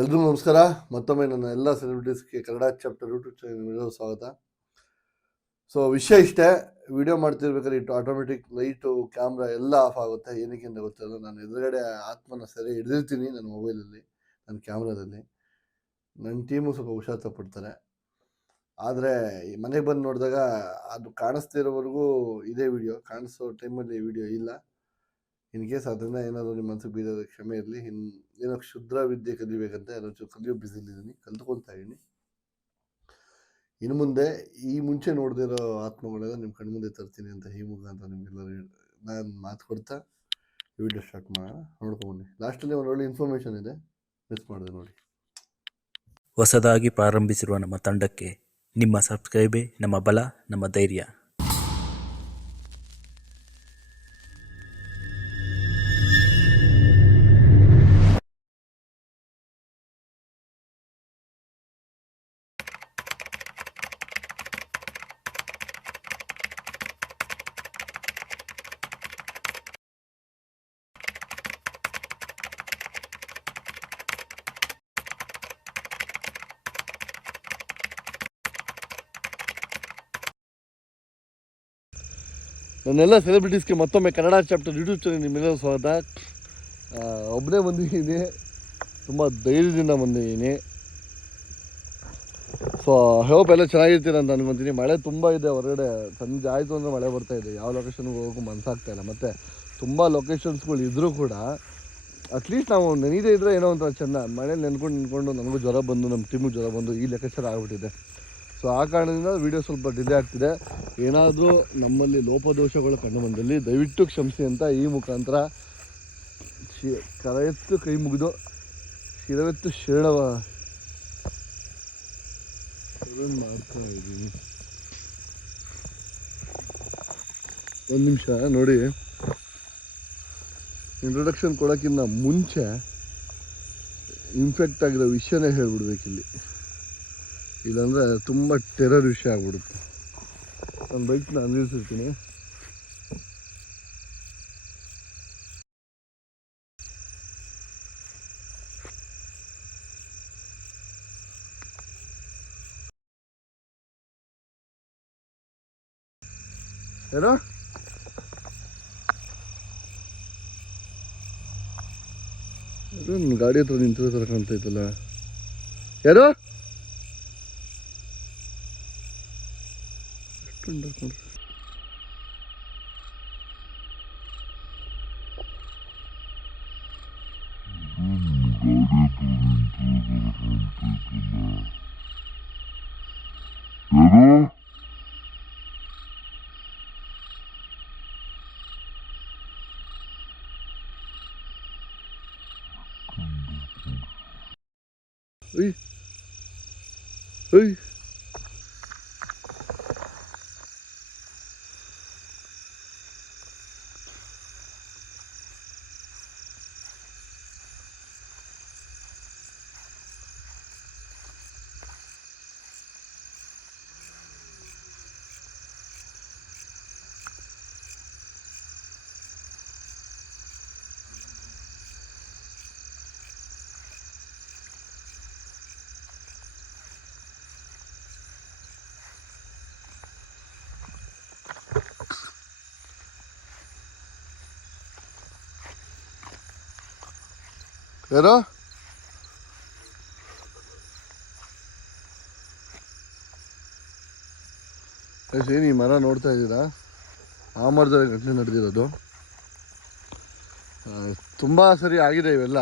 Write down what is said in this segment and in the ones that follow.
ಎಲ್ರಿಗೂ ನಮಸ್ಕಾರ. ಮತ್ತೊಮ್ಮೆ ನನ್ನ ಎಲ್ಲ ಸೆಲೆಬ್ರಿಟೀಸ್ಗೆ ಕನ್ನಡ ಚಾಪ್ಟರ್ ಯೂಟ್ಯೂಬ್ ಚಾನಲ್ ಸ್ವಾಗತ. ಸೊ ವಿಷಯ ಇಷ್ಟೇ. ವಿಡಿಯೋ ಮಾಡ್ತಿರ್ಬೇಕಾದ್ರೆ ಇಟ್ಟು ಆಟೋಮೆಟಿಕ್ ಲೈಟು ಕ್ಯಾಮ್ರಾ ಎಲ್ಲ ಆಫ್ ಆಗುತ್ತೆ. ಏನಕ್ಕೆ ಅಂತ ಗೊತ್ತಿಲ್ಲ. ನಾನು ಎದುರುಗಡೆ ಆತ್ಮನ ಸರಿ ಹಿಡಿದಿರ್ತೀನಿ ನನ್ನ ಮೊಬೈಲಲ್ಲಿ ನನ್ನ ಕ್ಯಾಮ್ರಾದಲ್ಲಿ ನನ್ನ ಟೀಮು ಸ್ವಲ್ಪ ಹುಷಾರ್ ತಪ್ಪಿಡ್ತಾರೆ ಆದರೆ ಮನೆಗೆ ಬಂದು ನೋಡಿದಾಗ ಅದು ಕಾಣಿಸ್ತಿರೋವರೆಗೂ ಇದೇ ವಿಡಿಯೋ ಕಾಣಿಸೋ ಟೈಮಲ್ಲಿ ವಿಡಿಯೋ ಇಲ್ಲ. ಇನ್ ಕೇಸ್ ಅದರಿಂದ ಏನಾದರೂ ನಿಮ್ಮ ಮನಸ್ಸಿಗೆ ಬೀರೋದು ಕ್ಷಮೆ ಇರಲಿ ಇನ್ ಏನೋ ಕ್ಷುದ್ರ ವಿದ್ಯೆ ಕಲಿಬೇಕಂತ ಏನೋ ಕಲಿಯೋ ಬಿಸಿಲಿದ್ದೀನಿ ಕಲ್ತ್ಕೊತಾ ಇದ್ದೀನಿ ಇನ್ನು ಮುಂದೆ ಈ ಮುಂಚೆ ನೋಡ್ದಿರೋ ಆತ್ಮಗಳೆಲ್ಲ ನಿಮ್ಮ ಕಣ್ಮುಂದೆ ತರ್ತೀನಿ ಅಂತ ಈ ಅಂತ ನಿಮಗೆಲ್ಲರೂ ನಾನು ಮಾತು ಕೊಡ್ತಾ ವಿಡಿಯೋ ಸ್ಟಾರ್ಟ್ ಮಾಡೋಣ ನೋಡ್ಕೊಂಬನ್ನಿ ಲಾಸ್ಟಲ್ಲಿ ಒಂದು ಒಳ್ಳೆ ಇನ್ಫಾರ್ಮೇಷನ್ ಇದೆ ಮಿಸ್ ಮಾಡಿದೆ ನೋಡಿ ಹೊಸದಾಗಿ ಪ್ರಾರಂಭಿಸಿರುವ ನಮ್ಮ ತಂಡಕ್ಕೆ ನಿಮ್ಮ ಸಬ್ಸ್ಕ್ರೈಬೇ ನಮ್ಮ ಬಲ, ನಮ್ಮ ಧೈರ್ಯ. ನನ್ನೆಲ್ಲ ಸೆಲೆಬ್ರಿಟೀಸ್ಗೆ ಮತ್ತೊಮ್ಮೆ ಕನ್ನಡ ಚಾಪ್ಟರ್ ಯೂಟ್ಯೂಬ್ ಚಾನಲ್ ನಿಮ್ಮೆಲ್ಲರೂ ಸ್ವಾಗತ. ಒಬ್ಬನೇ ಬಂದಿದ್ದೀನಿ. ತುಂಬ ಧೈರ್ಯದಿಂದ ಬಂದಿದ್ದೀನಿ. ಸೊ ಹೋಪ್ ಎಲ್ಲ ಚೆನ್ನಾಗಿರ್ತೀರ ಅಂತ ಅನ್ಕೊಂತೀನಿ. ಮಳೆ ತುಂಬ ಇದೆ ಹೊರಗಡೆ. ಸಂಜೆ ಆಯಿತು ಅಂದರೆ ಮಳೆ ಬರ್ತಾ ಇದೆ. ಯಾವ ಲೊಕೇಶನ್ಗೆ ಹೋಗೋಕ್ಕೂ ಮನಸ್ಸಾಗ್ತಾ ಇಲ್ಲ. ಮತ್ತು ತುಂಬ ಲೊಕೇಶನ್ಸ್ಗಳು ಇದ್ದರೂ ಕೂಡ ಅಟ್ಲೀಸ್ಟ್ ನಾವು ನೆನೀದೇ ಇದ್ದರೆ ಏನೋ ಒಂಥರ ಚೆಂದ. ಮಳೆ ನೆನ್ಕೊಂಡು ನಿಂತ್ಕೊಂಡು ನನಗೂ ಜ್ವರ ಬಂದು, ನಮ್ಮ ಟೀಮಿಗೆ ಜ್ವರ ಬಂದು ಈ ಲೆಕ್ಕಾಚಾರ ಆಗ್ಬಿಟ್ಟಿದೆ. ಸೊ ಆ ಕಾರಣದಿಂದ ವಿಡಿಯೋ ಸ್ವಲ್ಪ ಡಿಲೇ ಆಗ್ತಿದೆ. ಏನಾದರೂ ನಮ್ಮಲ್ಲಿ ಲೋಪದೋಷಗಳು ಕಂಡು ಬಂದಲ್ಲಿ ದಯವಿಟ್ಟು ಕ್ಷಮಿಸಿ ಅಂತ ಈ ಮುಖಾಂತರ ಶಿ ಕೈ ಮುಗಿದು ಶಿರವೆತ್ತು ಶರಣವ. ಶರಣ್ ಮಾಡ್ತಾ ಇದ್ದೀನಿ. ಒಂದು ನಿಮಿಷ, ನೋಡಿ. ಇಂಟ್ರೊಡಕ್ಷನ್ ಕೊಡೋಕ್ಕಿಂತ ಮುಂಚೆ ಇನ್ಫೆಕ್ಟ್ ಆಗಿರೋ ವಿಷಯನೇ ಹೇಳ್ಬಿಡ್ಬೇಕಿಲ್ಲಿ. ಇಲ್ಲಾಂದರೆ ತುಂಬ ಟೆರರ್ ವಿಷಯ ಆಗ್ಬಿಡುತ್ತೆ. ನಾನು ಬೈಕ್ನ ನಿಲ್ಲಿಸಿರ್ತೀನಿ ಏನೋ ಗಾಡಿ ಹತ್ರ ನಿಂತಿರೋ ಥರ ಕಾಣ್ತೈತಲ್ಲ ಯಾರು? ഇട്ടുണ്ട് കൂടുതൽ Hey. Hey. ಯಾರೋ ಏನು ಈ ಮರ ನೋಡ್ತಾ ಇದ್ದೀರಾ? ಆ ಮರದಲ್ಲಿ ಘಟನೆ ನಡೆದಿರೋದು ತುಂಬ ಸರಿ ಆಗಿದೆ ಇವೆಲ್ಲ.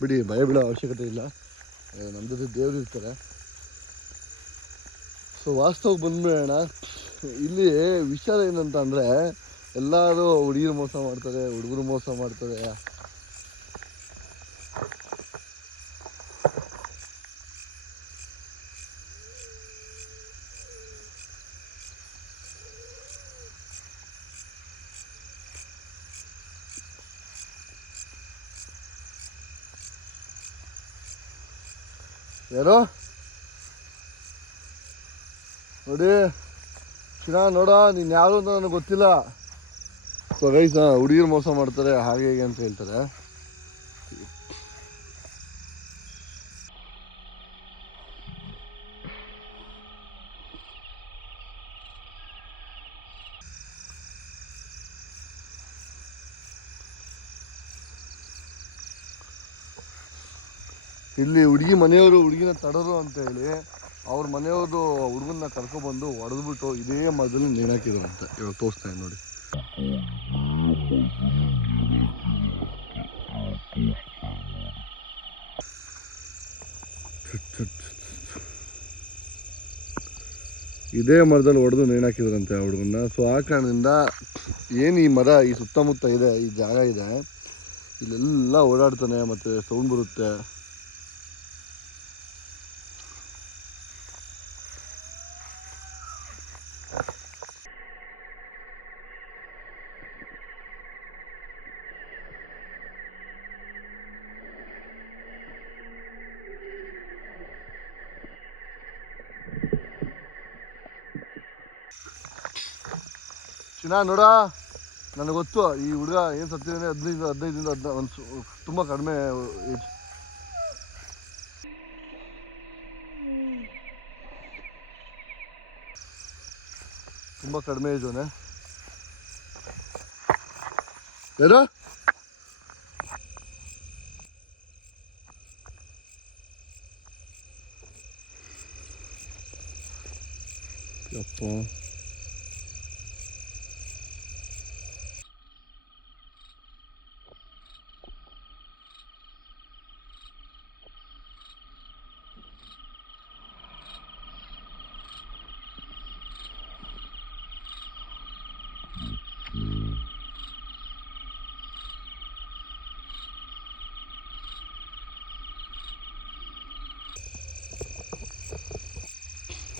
ಬಿಡಿ, ಭಯ ಬೀಳೋ ಅವಶ್ಯಕತೆ ಇಲ್ಲ. ನಮ್ಮ ಜೊತೆ ದೇವರು ಇರ್ತಾರೆ. ಸೊ ವಾಸ್ತವಕ್ಕೆ ಬಂದ್ಬಿಡೋಣ ಇಲ್ಲಿ ವಿಚಾರ ಏನಂತ ಅಂದರೆ, ಎಲ್ಲರೂ ಹುಡುಗಿರು ಮೋಸ ಮಾಡ್ತಾರೆ, ಹುಡುಗರು ಮೋಸ ಮಾಡ್ತಾರೆ. ಯಾರೋ ನೋಡಿ ಚಿನ್ನ ನೋಡ, ನೀನು ಯಾರು ಅಂತ ನನಗೆ ಗೊತ್ತಿಲ್ಲ. ಸೊ ಗೈಸ್ ಹುಡುಗಿರು ಮೋಸ ಮಾಡ್ತಾರೆ, ಹಾಗೆ ಹೀಗೆ ಅಂತ ಹೇಳ್ತಾರೆ. ಇಲ್ಲಿ ಹುಡುಗಿ ಮನೆಯವರು ಹುಡುಗಿನ ತಡರು ಅಂತ ಹೇಳಿ ಅವ್ರ ಮನೆಯವರು ಹುಡುಗನ್ನ ಕರ್ಕೊಬಂದು ಹೊಡೆದ್ಬಿಟ್ಟು ಇದೇ ಮರದಲ್ಲಿ ಅಂತ ಇವಾಗ ತೋರಿಸ್ತಾ ಇದ್ದೀನಿ ನೋಡಿ. ಇದೇ ಮರದಲ್ಲಿ ಹೊಡೆದು ನೇಣಾಕಿದ್ರಂತೆ ಆ ಹುಡುಗನ್ನ. ಸೊ ಆ ಕಾರಣದಿಂದ ಏನು ಈ ಮರ ಈ ಸುತ್ತಮುತ್ತ ಇದೆ, ಈ ಜಾಗ ಇದೆ, ಇಲ್ಲೆಲ್ಲ ಓಡಾಡ್ತಾನೆ, ಮತ್ತೆ ಸೌಂಡ್ ಬರುತ್ತೆ. ಚಿನ್ನ ನೋಡ, ನನಗೆ ಗೊತ್ತು, ಈ ಹುಡುಗ ಏನು ಸತ್ತಿದ್ದಾನೆ ಹದಿನೈದು, ಹದಿನೈದರಿಂದ ಹದಿನ, ಒಂದು ತುಂಬ ಕಡಿಮೆ ಏಜ್ ತುಂಬ ಕಡಿಮೆ ಏಜ್ ಅವನೇ. ಏನು? ಯಪ್ಪ.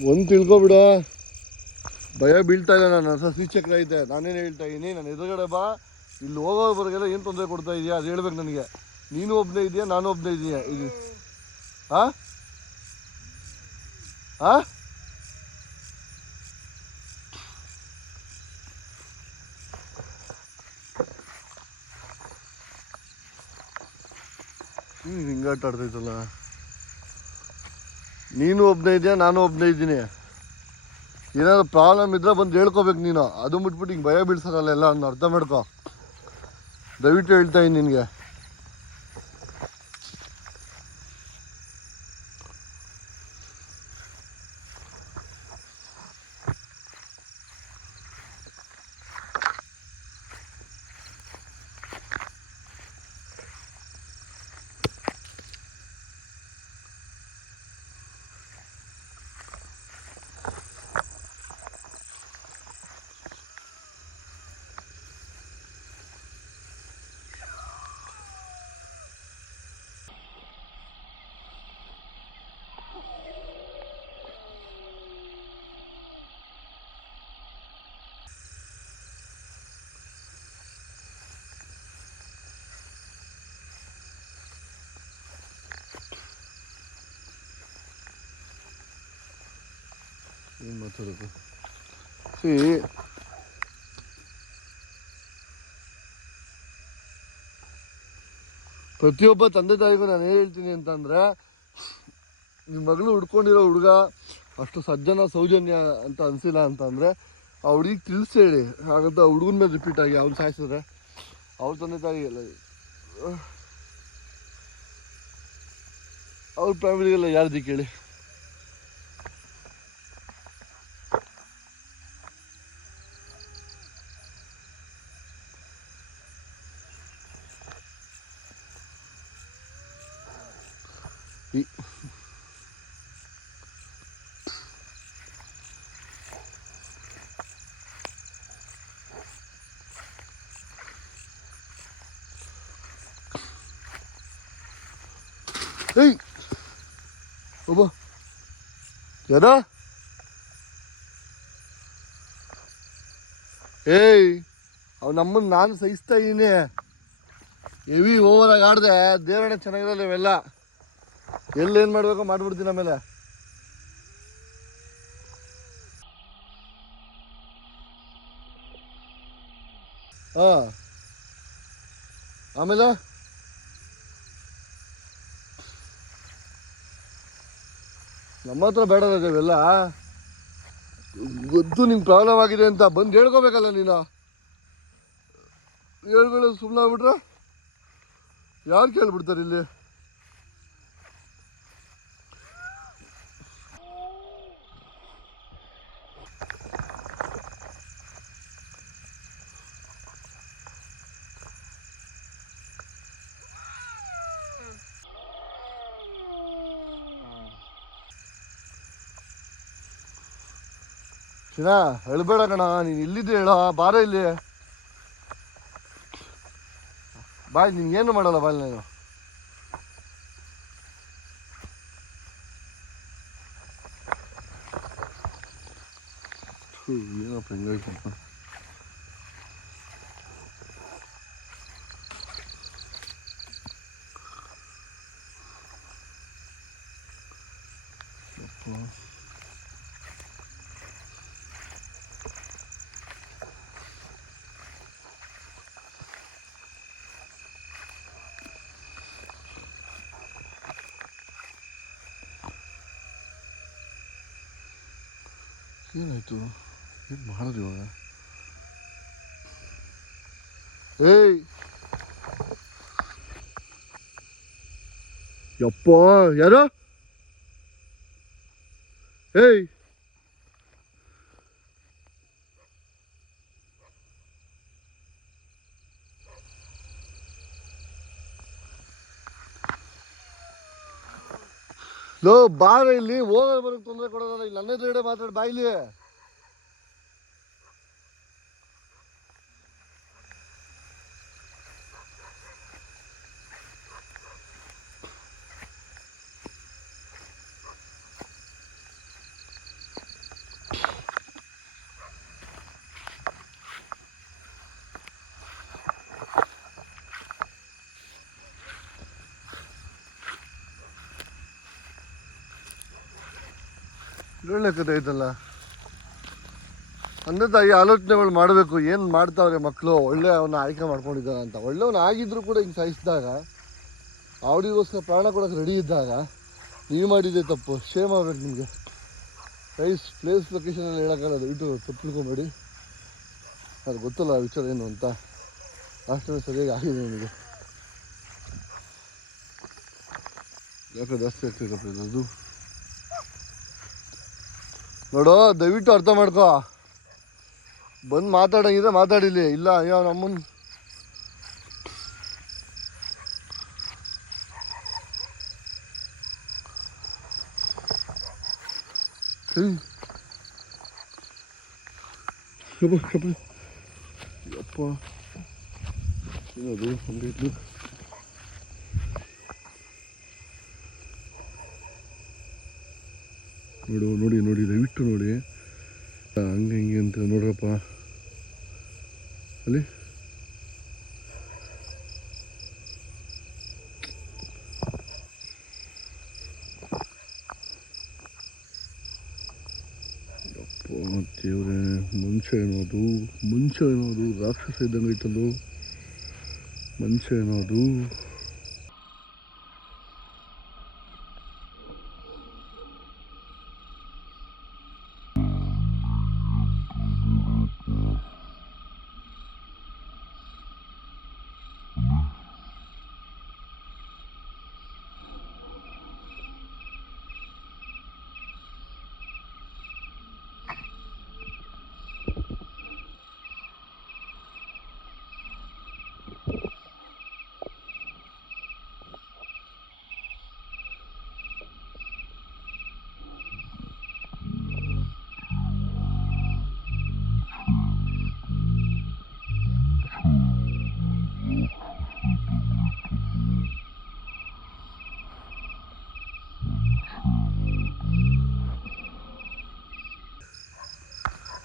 ಒಂದು ತಿಳ್ಕೊಬಿಡ ಭಯ ಬೀಳ್ತಾ ಇಲ್ಲ ನಾನು ಹೊಸ ಚಕ್ರ ಐತೆ ನಾನೇನು ಹೇಳ್ತಾ ಇದ್ದೀನಿ ನಾನು ಎದುರುಗಡೆ ಬಾ. ಇಲ್ಲಿ ಹೋಗೋವರೆಗೆಲ್ಲ ಏನು ತೊಂದರೆ ಕೊಡ್ತಾ ಇದೆಯಾ? ಅದು ಹೇಳ್ಬೇಕು ನನಗೆ. ನೀನು ಒಬ್ಬನೇ ಇದೆಯಾ? ನಾನು ಒಬ್ಬನೇ ಇದೆಯಾ? ಇದು ಹಾ ಹಾ ಹ್ಞೂ ಹಿಂಗಾಟ ಆಡ್ತೈತಲ್ಲ ನೀನು ಒಬ್ಬನೇ ಇದೆಯಾ, ನಾನು ಒಬ್ಬನೇ ಇದ್ದೀನಿ. ಏನಾದ್ರು ಪ್ರಾಬ್ಲಮ್ ಇದ್ರೆ ಬಂದು ಹೇಳ್ಕೋಬೇಕು ನೀನು. ಅದು ಬಿಟ್ಬಿಟ್ಟು ಹಿಂಗೆ ಭಯ ಬೀಳ್ಸೋದಲ್ಲ ಎಲ್ಲ ಅರ್ಥ ಮಾಡ್ಕೊ. ದಯವಿಟ್ಟು ಹೇಳ್ತಾ ನಿನಗೆ. ಮಾತಾಡೋದು ಸಿ ಪ್ರತಿಯೊಬ್ಬ ತಂದೆ ತಾಯಿಗೂ ನಾನು ಏನು ಹೇಳ್ತೀನಿ ಅಂತಂದರೆ ನಿಮ್ಮ ಮಗಳು ಹುಡ್ಕೊಂಡಿರೋ ಹುಡುಗ ಅಷ್ಟು ಸಜ್ಜನ ಸೌಜನ್ಯ ಅಂತ ಅನಿಸಿಲ್ಲ ಅಂತಂದರೆ ಆ ಹುಡುಗಿಗೆ ತಿಳಿಸಿ ಹೇಳಿ ಹಾಗಂತ ಹುಡುಗನ ಮೇಲೆ ರಿಪೀಟ್ ಆಗಿ ಅವ್ನು ಸಾಯಿಸಿದ್ರೆ ಅವ್ರ ತಂದೆ ತಾಯಿಗೆಲ್ಲ ಅವ್ರ ಫ್ಯಾಮಿಲಿಗೆಲ್ಲ ಯಾರ್ದಿ ಕೇಳಿ ಏಯ್ ಒಬ್ಬ ಯಾರ ಏಯ್ ಅವ್ ನಮ್ಮನ್ನ ನಾನು ಸಹಿಸ್ತಾ ಇದ್ದೀನಿ ಹೆವಿ ಓವರಾಗಿ ಆಡಿದೆ ದೇವರಣ ಚೆನ್ನಾಗಿರಲ್ಲ ಇವೆಲ್ಲ ಎಲ್ಲೇನು ಮಾಡಬೇಕೋ ಮಾಡ್ಬಿಡ್ತೀನಿ ಆಮೇಲೆ. ಹಾಂ. ಆಮೇಲೆ? ನಮ್ಮ ಹತ್ರ ಬೇಡ ಇವೆಲ್ಲ ಗೊತ್ತು ನಿಂಗೆ ಪ್ರಾಬ್ಲಮ್ ಆಗಿದೆ ಅಂತ ಬಂದು ಹೇಳ್ಕೋಬೇಕಲ್ಲ ನೀನು. ಹೇಳ್ಕೊಳ್ಳೋದು ಸುಮ್ಮನೆ ಆಗ್ಬಿಟ್ರೆ ಯಾರು ಕೇಳ್ಬಿಡ್ತಾರೆ ಇಲ್ಲಿ? ಚಿನ್ನ ಹೇಳ್ಬೇಡ ಕಣ ನೀನು ಇಲ್ಲಿದ್ದೆ ಹೇಳೋ ಬಾರ ಇಲ್ಲಿ ಬಾಯ್ ಏನು ಮಾಡಲ್ಲ ಬಾಯ್ ನಾನು ಥು, ಏನಪ್ಪ ಹೆಂಗಾಯ್ತಪ್ಪ ಯಪ್ಪ. ಏನಾಯ್ತು ಏನು ಮಾಡೋದು ಇವಾಗ ಏಯ್ ಯಪ್ಪ ಯಾರು ಏಯ್ ಲೋ ಬಾರ ಇಲ್ಲಿ ಹೋಗೋದು ಬರೋಕ್ಕೆ ತೊಂದರೆ ಕೊಡೋದಲ್ಲ ಇಲ್ಲಿ ನನ್ನ ಎದುರುಗಡೆ ಮಾತಾಡಿ ಬಾ ಇಲ್ಲಿ ಒಳ್ಳೆ ಕಥೆ ಐತಲ್ಲ? ತಂದೆ ತಾಯಿ ಆಲೋಚನೆಗಳು ಮಾಡಬೇಕು. ಏನು ಮಾಡ್ತಾವ್ರೆ ಮಕ್ಕಳು ಒಳ್ಳೆ ಅವನ್ನ ಆಯ್ಕೆ ಮಾಡ್ಕೊಂಡಿದ್ದಾರೆ ಅಂತ. ಒಳ್ಳೆಯವನ್ನ ಆಗಿದ್ರು ಕೂಡ ಹಿಂಗೆ ಸಾಯಿಸಿದಾಗ, ಅವರಿಗೋಸ್ಕರ ಪ್ರಾಣ ಕೊಡೋಕೆ ರೆಡಿ ಇದ್ದಾಗ, ನೀವು ಮಾಡಿದ್ದೆ ತಪ್ಪು. ಶೇಮ್ ಆಗ್ಬೇಕು ನಿಮಗೆ. ಪ್ರೈಸ್ ಪ್ಲೇಸ್ ಲೊಕೇಶನ್ ಎಲ್ಲ ಹೇಳೋಕ್ಕಲ್ಲ ದಯವಿಟ್ಟು ತಪ್ಪಿಳ್ಕೊಬೇಡಿ ಅದು ಗೊತ್ತಲ್ಲ ವಿಚಾರ ಏನು ಅಂತ. ಅಷ್ಟೇ ಸರಿಯಾಗಿ ಆಗಿದೆ ನಿಮಗೆ. ಯಾಕೆ ಜಾಸ್ತಿ ಆಗ್ತೈತಪ್ಪ ಇದು? ನೋಡು ದಯವಿಟ್ಟು ಅರ್ಥ ಮಾಡ್ಕೋ. ಬಂದು ಮಾತಾಡೋಂಗಿದ್ರೆ ಮಾತಾಡಿಲಿ. ಇಲ್ಲ ಅಯ್ಯೋ ನಮ್ಮನ್. ಯಪ್ಪ. ಏನದು ಹಂಗೆ ಇದ್ಲು ನೋಡು, ನೋಡಿ ನೋಡಿ, ದಯವಿಟ್ಟು ನೋಡಿ. ಹಂಗೆ ಹಂಗೆ ಅಂತ ನೋಡ್ರಪ್ಪ. ಅಲ್ಲಿ. ದೇವ್ರೆ, ಮನುಷ್ಯ ಏನೋದು ಮನುಷ್ಯ ಏನೋದು ರಾಕ್ಷಸ ಇದ್ದಂಗೆ ಐತದು ಮನುಷ್ಯ ಏನೋದು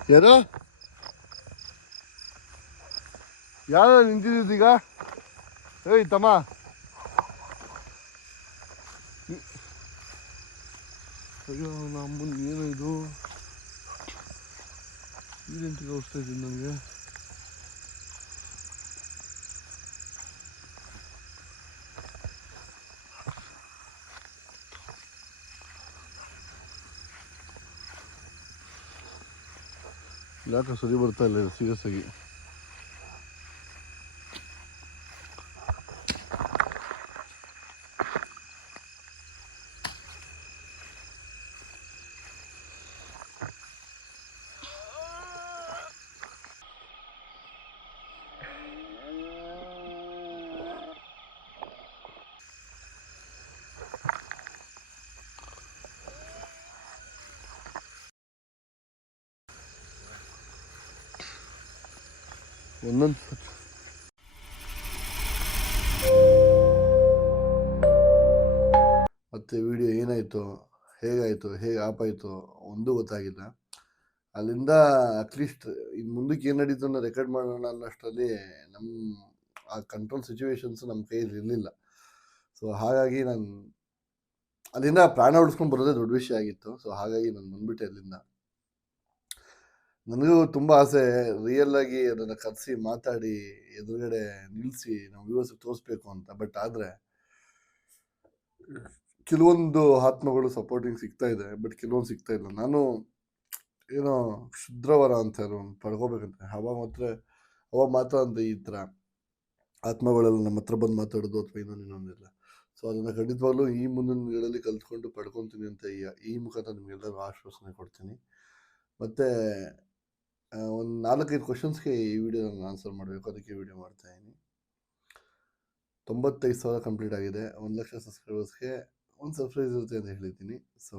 ಯಾರ ಯಾರು ನಿಂತಿದ್ದೀಗ ಏಯ್ ತಮ್ಮ. ಅಯ್ಯೋ ಅಯ್ಯೋ ಮುಂದೆ ಏನು ಇದು ಇದೇಂತ ಕಳಿಸ್ತಾ ಇದ್ದೀನಿ ನನಗೆ. ಯಾಕೆ ಸರಿ ಬರ್ತಾ ಇಲ್ಲ ಸೀರಿಯಸ್ ಆಗಿ ಒಂದೊಂದು ಮತ್ತು ವಿಡಿಯೋ ಏನಾಯಿತು, ಹೇಗಾಯಿತು, ಹೇಗೆ ಆಪ್ ಆಯಿತು ಒಂದೂ ಗೊತ್ತಾಗಿಲ್ಲ. ಅಲ್ಲಿಂದ ಅಟ್ಲೀಸ್ಟ್ ಇನ್ನು ಮುಂದಕ್ಕೆ ಏನು ನಡೀತು ಅನ್ನೋ ರೆಕಾರ್ಡ್ ಮಾಡೋಣ ಅನ್ನೋಷ್ಟರಲ್ಲಿ ನಮ್ಮ ಆ ಕಂಟ್ರೋಲ್ ಸಿಚುವೇಶನ್ಸ್ ನಮ್ಮ ಕೈಯಲ್ಲಿ ಇರಲಿಲ್ಲ. ಸೊ ಹಾಗಾಗಿ ನಾನು ಅಲ್ಲಿಂದ ಪ್ರಾಣ ಉಳಿಸ್ಕೊಂಡು ಬರೋದೇ ದೊಡ್ಡ ವಿಷಯ ಆಗಿತ್ತು. ಸೊ ಹಾಗಾಗಿ ನಾನು ಬಂದ್ಬಿಟ್ಟೆ ಅಲ್ಲಿಂದ. ನನಗೂ ತುಂಬ ಆಸೆ ರಿಯಲ್ ಆಗಿ ಅದನ್ನು ಕರೆಸಿ, ಮಾತಾಡಿ, ಎದುರುಗಡೆ ನಿಲ್ಲಿಸಿ ನಮ್ಮ ವ್ಯೂವರ್ಸ್ ತೋರಿಸ್ಬೇಕು ಅಂತ. ಬಟ್ ಆದರೆ, ಕೆಲವೊಂದು ಆತ್ಮಗಳು ಸಪೋರ್ಟಿಂಗ್ ಸಿಗ್ತಾ ಇದೆ ಬಟ್ ಕೆಲವೊಂದು ಸಿಗ್ತಾ ಇಲ್ಲ. ನಾನು ಏನೋ ಕ್ಷುದ್ರವರ ಅಂತ ಒಂದು ಪಡ್ಕೋಬೇಕಂತ. ಅವಾಗ ಮಾತ್ರ ಅವಾಗ ಮಾತ್ರ ಅಂತ ಈ ಥರ ಆತ್ಮಗಳೆಲ್ಲ ನಮ್ಮ ಹತ್ರ ಬಂದು ಮಾತಾಡೋದು ಅಥವಾ ಇನ್ನೊಂದು ಇನ್ನೊಂದಿಲ್ಲ ಸೊ ಅದನ್ನು ಖಂಡಿತವಾಗ್ಲೂ ಈ ಮುಂದಿನಗಳಲ್ಲಿ ದಿನಗಳಲ್ಲಿ ಕಲ್ತ್ಕೊಂಡು ಪಡ್ಕೊತೀನಿ ಅಂತ ಈ ಈ ಮುಖಾಂತರ ನಿಮಗೆಲ್ಲರೂ ಆಶ್ವಾಸನೆ ಕೊಡ್ತೀನಿ. ಮತ್ತು ಒಂದು ನಾಲ್ಕೈದು ಕ್ವಶನ್ಸ್ಗೆ ಈ ವಿಡಿಯೋ ನಾನು ಆನ್ಸರ್ ಮಾಡಬೇಕು ಅದಕ್ಕೆ ವಿಡಿಯೋ ಮಾಡ್ತಾಯಿದ್ದೀನಿ ತೊಂಬತ್ತೈದು ಸಾವಿರ ಕಂಪ್ಲೀಟ್ ಆಗಿದೆ. ಒಂದು ಲಕ್ಷ ಸಬ್ಸ್ಕ್ರೈಬರ್ಸ್ಗೆ ಒಂದು ಸರ್ಪ್ರೈಸ್ ಇರುತ್ತೆ ಅಂತ ಹೇಳಿದ್ದೀನಿ. ಸೊ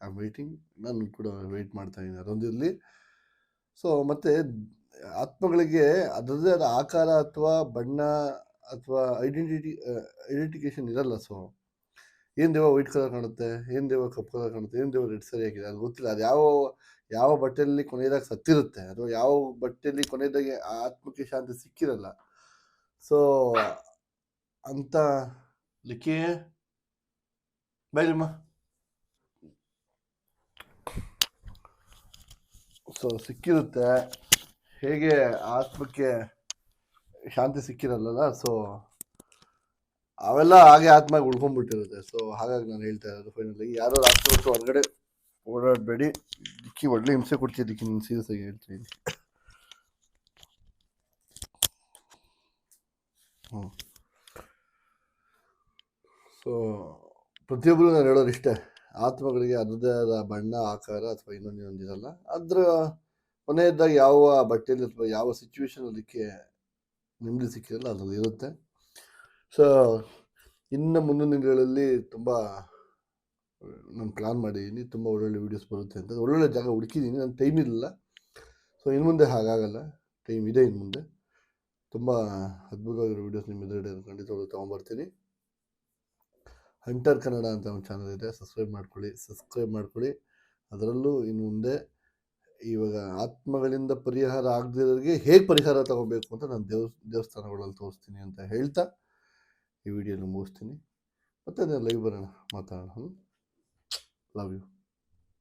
ಆಮ್ ವೆಯ್ಟಿಂಗ್ ನಾನು ಕೂಡ ವೆಯ್ಟ್ ಮಾಡ್ತಾ ಇದ್ದೀನಿ ಅದೊಂದಿರಲಿ ಸೊ ಮತ್ತು ಆತ್ಮಗಳಿಗೆ ಅದರದ್ದೇ ಆದ ಆಕಾರ ಅಥವಾ ಬಣ್ಣ ಅಥವಾ ಐಡೆಂಟಿಟಿ ಐಡೆಂಟಿಕೇಶನ್ ಇರಲ್ಲ. ಸೊ ಏನು ದೇವ ವೈಟ್ ಕಲರ್ ಕಾಣುತ್ತೆ, ಏನು ದೇವ ಕಪ್ಪು ಕಲರ್ ಕಾಣುತ್ತೆ, ಏನು ದೇವ ರೆಡ್ ಸರಿ ಆಗಿದೆ ಅದು ಗೊತ್ತಿಲ್ಲ. ಅದು ಯಾವ ಯಾವ ಬಟ್ಟೆಯಲ್ಲಿ ಕೊನೆಯದಾಗಿ ಸತ್ತಿರುತ್ತೆ? ಅಥವಾ ಯಾವ ಬಟ್ಟೆಯಲ್ಲಿ ಕೊನೆಯದಾಗಿ ಆತ್ಮಕ್ಕೆ ಶಾಂತಿ ಸಿಕ್ಕಿರಲ್ಲ? ಸೊ ಅಂತ ಲಿಕ್ಕಿ. ಬೈಲಮ್ಮ. ಸೊ ಸಿಕ್ಕಿರುತ್ತೆ. ಹೇಗೆ ಆತ್ಮಕ್ಕೆ ಶಾಂತಿ ಸಿಕ್ಕಿರಲ್ಲ ಸೊ ಅವೆಲ್ಲ ಹಾಗೆ ಆತ್ಮಾಗಿ ಉಳ್ಕೊಂಡ್ಬಿಟ್ಟಿರುತ್ತೆ. ಸೊ ಹಾಗಾಗಿ ನಾನು ಹೇಳ್ತಾ ಇರೋದು ಫೈನಲಿ ಯಾರೋ ರಾತ್ರಿ ಹೊರಗಡೆ ಓಡಾಡಬೇಡಿ. ದಿಕ್ಕಿ ಒಳ್ಳೆ ಹಿಂಸೆ ಕೊಡ್ತಿದ್ದಕ್ಕೆ ನಿಮ್ಮ ಸೀರಿಯಸ್ ಆಗಿ ಹೇಳ್ತೀನಿ. ಹ್ಞೂ ಸೊ ಪ್ರತಿಯೊಬ್ಬರು ನಾನು ಹೇಳೋದು ಇಷ್ಟೇ. ಆತ್ಮಗಳಿಗೆ ಅದರದೇ ಆದ ಬಣ್ಣ, ಆಕಾರ ಅಥವಾ ಇನ್ನೊಂದು ಇನ್ನೊಂದು ಇರಲ್ಲ ಅದ್ರ ಕೊನೆಯದಾಗ ಯಾವ ಬಟ್ಟೆಯಲ್ಲಿ ಅಥವಾ ಯಾವ ಸಿಚುವೇಶನ್ ಅದಕ್ಕೆ ನೆಮ್ಮದಿ ಸಿಕ್ಕಿರಲ್ಲ ಅದು ಇರುತ್ತೆ. ಸೊ ಇನ್ನು ಮುಂದಿನ ದಿನಗಳಲ್ಲಿ ತುಂಬ ನಾನು ಪ್ಲಾನ್ ಮಾಡಿದ್ದೀನಿ ತುಂಬ ಒಳ್ಳೊಳ್ಳೆ ವೀಡಿಯೋಸ್ ಬರುತ್ತೆ ಅಂತ. ಒಳ್ಳೊಳ್ಳೆ ಜಾಗ ಹುಡುಕಿದ್ದೀನಿ ನಾನು ಟೈಮ್ ಇರಲಿಲ್ಲ. ಸೊ ಇನ್ನು ಮುಂದೆ ಹಾಗಾಗಲ್ಲ. ಟೈಮ್ ಇದೆ ಇನ್ನು ಮುಂದೆ. ತುಂಬ ಅದ್ಭುತವಾಗಿರೋ ವೀಡಿಯೋಸ್ ನಿಮ್ಮ ಎದುರುಗಡೆ ಖಂಡಿತವಾಗ್ಲೂ ತೊಗೊಂಬರ್ತೀನಿ ಹಂಟರ್ ಕನ್ನಡ ಅಂತ ಒಂದು ಚಾನಲ್ ಇದೆ. ಸಬ್ಸ್ಕ್ರೈಬ್ ಮಾಡ್ಕೊಳ್ಳಿ. ಸಬ್ಸ್ಕ್ರೈಬ್ ಮಾಡ್ಕೊಳ್ಳಿ. ಅದರಲ್ಲೂ ಇನ್ನು ಮುಂದೆ ಇವಾಗ ಆತ್ಮಗಳಿಂದ ಪರಿಹಾರ ಆಗದಿರೋರಿಗೆ ಹೇಗೆ ಪರಿಹಾರ ತಗೋಬೇಕು ಅಂತ ನಾನು ದೇವ ದೇವಸ್ಥಾನಗಳಲ್ಲಿ ತೋರಿಸ್ತೀನಿ ಅಂತ ಹೇಳ್ತಾ ಈ ವಿಡಿಯೋನ ಮುಗಿಸ್ತೀನಿ. ಮತ್ತೆ ಲೈವ್ ಬರೋಣ, ಮಾತಾಡೋಣ. Love you